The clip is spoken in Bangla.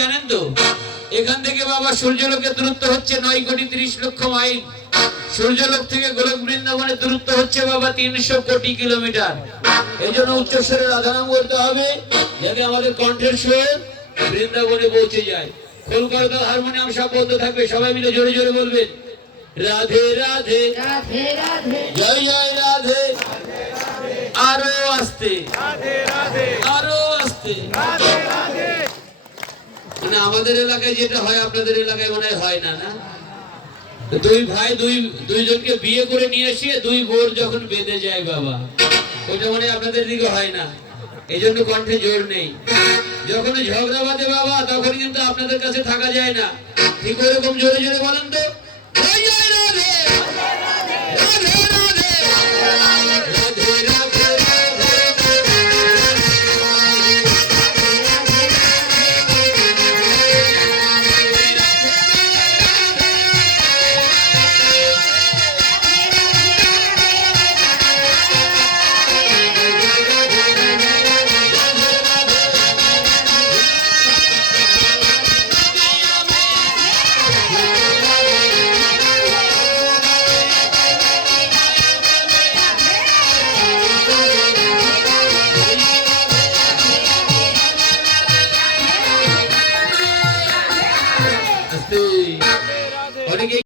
জানেন তো? এখান থেকে বাবা সূর্যলোকের দূরত্ব হচ্ছে 9,30,00,000 মাইল। সূর্যলোক থেকে গোলক বৃন্দাবনের দূরত্ব হচ্ছে বাবা 300 কোটি কিলোমিটার। এই জন্য উচ্চস্বরে রাধা নাম করতে হবে, যাতে আমাদের কণ্ঠের সুর বৃন্দাবনে পৌঁছে যায়। খোল করতাল হারমোনিয়াম সব বন্ধ থাকবে, সবাই মিলে জোরে জোরে বলবেন রাধে রাধে রাধে রাধে জয় জয় রাধে। আরো আস্তে, আরো আস্তে। মানে আমাদের এলাকায় যেটা হয় আপনাদের এলাকায় মনে হয় না, না? দুই ভাই দুইজনকে বিয়ে করে নিয়ে এসে দুই বোর যখন বেঁধে যায় বাবা, ওইটা মানে আপনাদের দিকে হয় না, এই জন্য কণ্ঠে জোর নেই। যখন ঝগড়া বাঁধে বাবা, তখন কিন্তু আপনাদের কাছে থাকা যায় না। ঠিক ওরকম জোরে জোরে বলেন তো জয় জয় রাধে রাধে